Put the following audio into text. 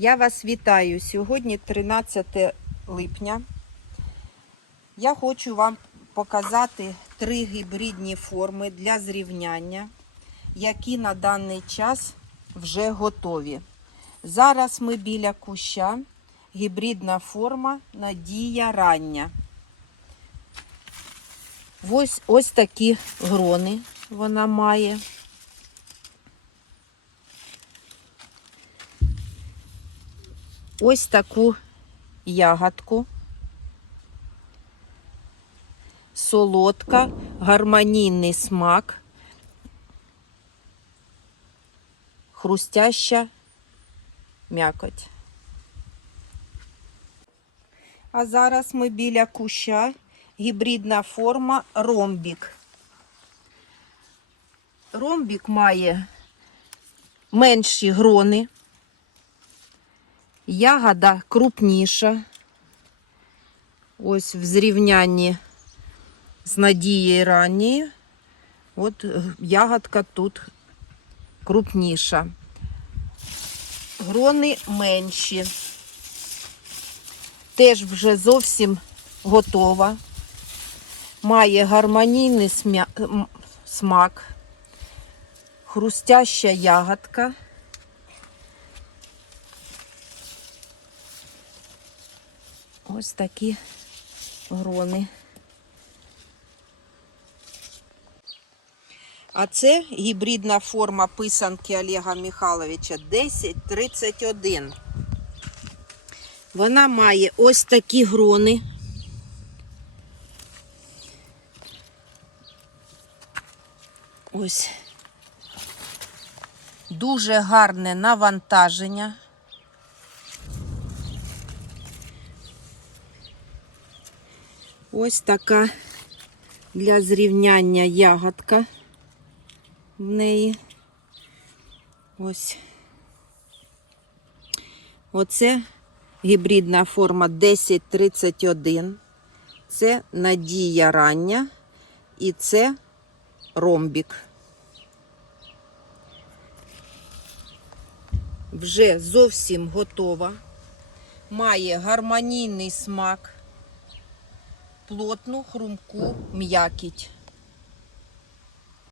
Я вас вітаю. Сьогодні 13 липня. Я хочу вам показати три гібридні форми для зрівняння, які на даний час вже готові. Зараз ми біля куща. Гібридна форма Надія рання. Ось, ось такі грони вона має. Ось таку ягодку. Солодка, гармонійний смак, хрустяща м'якоть. А зараз ми біля куща. Гібридна форма ромбік. Ромбік має менші грони. Ягода крупніша. Ось в зрівнянні з надією ранньою. От е, ягодка тут крупніша. Грони менші. Теж вже зовсім готова. Має гармонійний смак, хрустяща ягодка. Ось такі грони. А це гібридна форма писанки Олега Михайловича 1031. Вона має ось такі грони. Ось. Дуже гарне навантаження. Ось така для зрівняння ягодка в неї. Ось. Оце гібридна форма 1031. Це надія рання і це ромбік. Вже зовсім готова. Має гармонійний смак, плотну хрумку м'якіть.